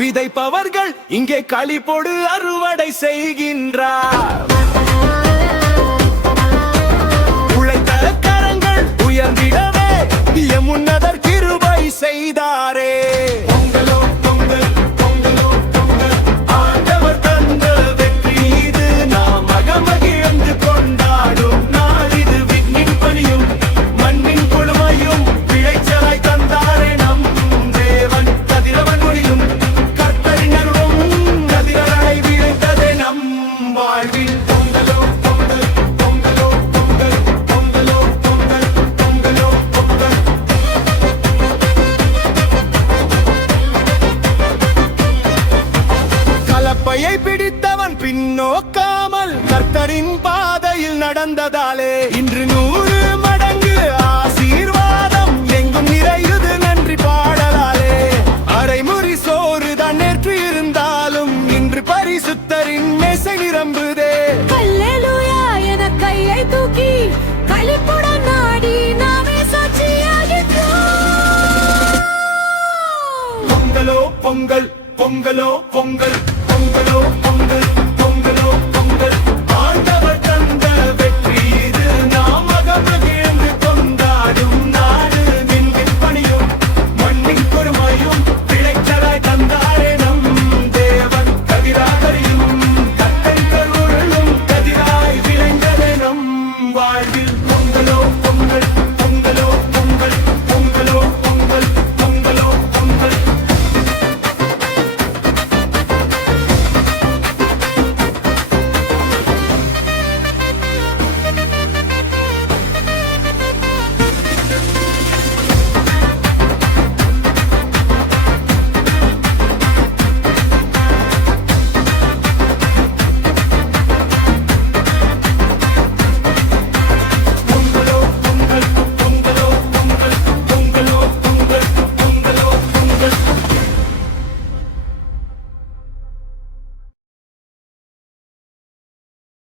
விதைப்பவர்கள் இங்கே களிப்போடு அறுவடை செய்கின்றார். கலப்பையை பிடித்தவன் பின்னோக்காமல் கர்த்தரின் பாதையில் நடந்ததாலே இன்று நூறு மடங்கு ஆசீர்வாதம் எங்கும் நிறையுது நன்றி பாடலாலே. அரைமுறி சோறு தான் நேற்று இருந்தாலும் இன்று பரிசுத்தரின் மேசை நிரம்புதே. என கையை தூக்கி களிப்புடன் நாடி நாமே பொங்கலோ பொங்கல் பொங்கலோ பொங்கல். Buffalo.